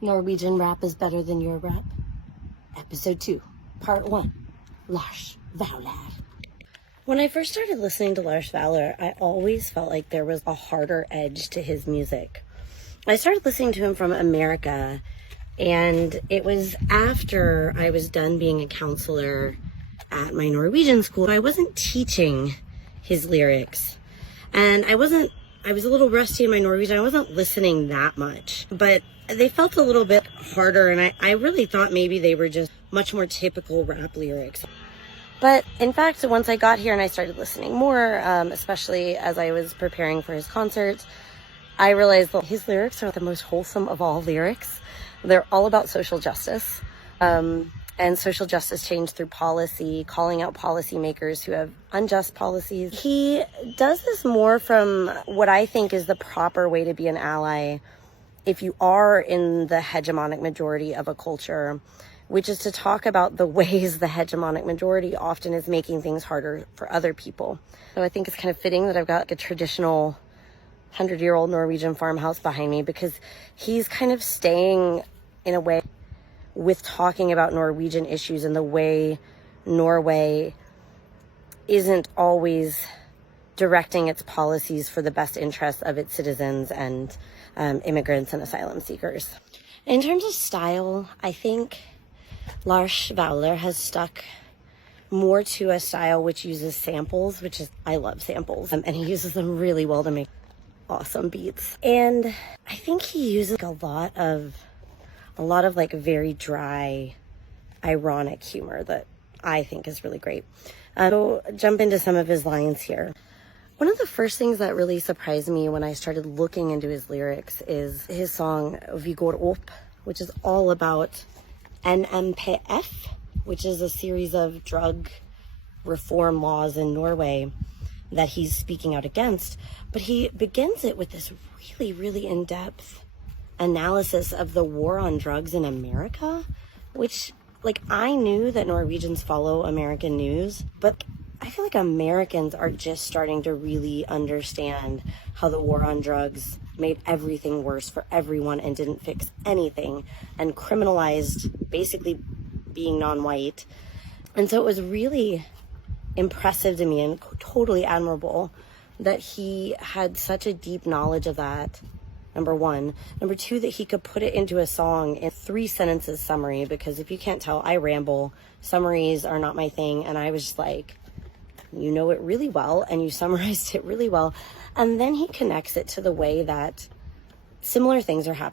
Norwegian rap is better than your rap. Episode 2, Part 1, Lars Vaular. When I first started listening to Lars Vaular, I always felt like there was a harder edge to his music. I started listening to him from America, and it was after I was done being a counselor at my Norwegian school. I wasn't teaching his lyrics, and I was a little rusty in my Norwegian. I wasn't listening that much, but they felt a little bit harder, and I really thought maybe they were just much more typical rap lyrics. But in fact, once I got here and I started listening more, especially as I was preparing for his concerts, I realized that his lyrics are the most wholesome of all lyrics. They're all about social justice, and social justice change through policy, calling out policymakers who have unjust policies. He does this more from what I think is the proper way to be an ally if you are in the hegemonic majority of a culture, which is to talk about the ways the hegemonic majority often is making things harder for other people. So I think it's kind of fitting that I've got a traditional 100-year-old Norwegian farmhouse behind me, because he's kind of staying in a way with talking about Norwegian issues and the way Norway isn't always directing its policies for the best interests of its citizens and immigrants and asylum seekers. In terms of style, I think Lars Vaular has stuck more to a style which uses samples, which is, I love samples, and he uses them really well to make awesome beats. And I think he uses a lot of like very dry, ironic humor that I think is really great. So jump into some of his lines here. One of the first things that really surprised me when I started looking into his lyrics is his song Vi går opp, which is all about NMPF, which is a series of drug reform laws in Norway that he's speaking out against. But he begins it with this really, really in-depth analysis of the war on drugs in America, which, like, I knew that Norwegians follow American news, but I feel like Americans are just starting to really understand how the war on drugs made everything worse for everyone and didn't fix anything and criminalized basically being non-white. And so it was really impressive to me and totally admirable that he had such a deep knowledge of that, number one. Number two, that he could put it into a song in 3 sentences summary, because if you can't tell, I ramble. Summaries are not my thing. And I was just like, you know it really well, and you summarized it really well. And then he connects it to the way that similar things are happening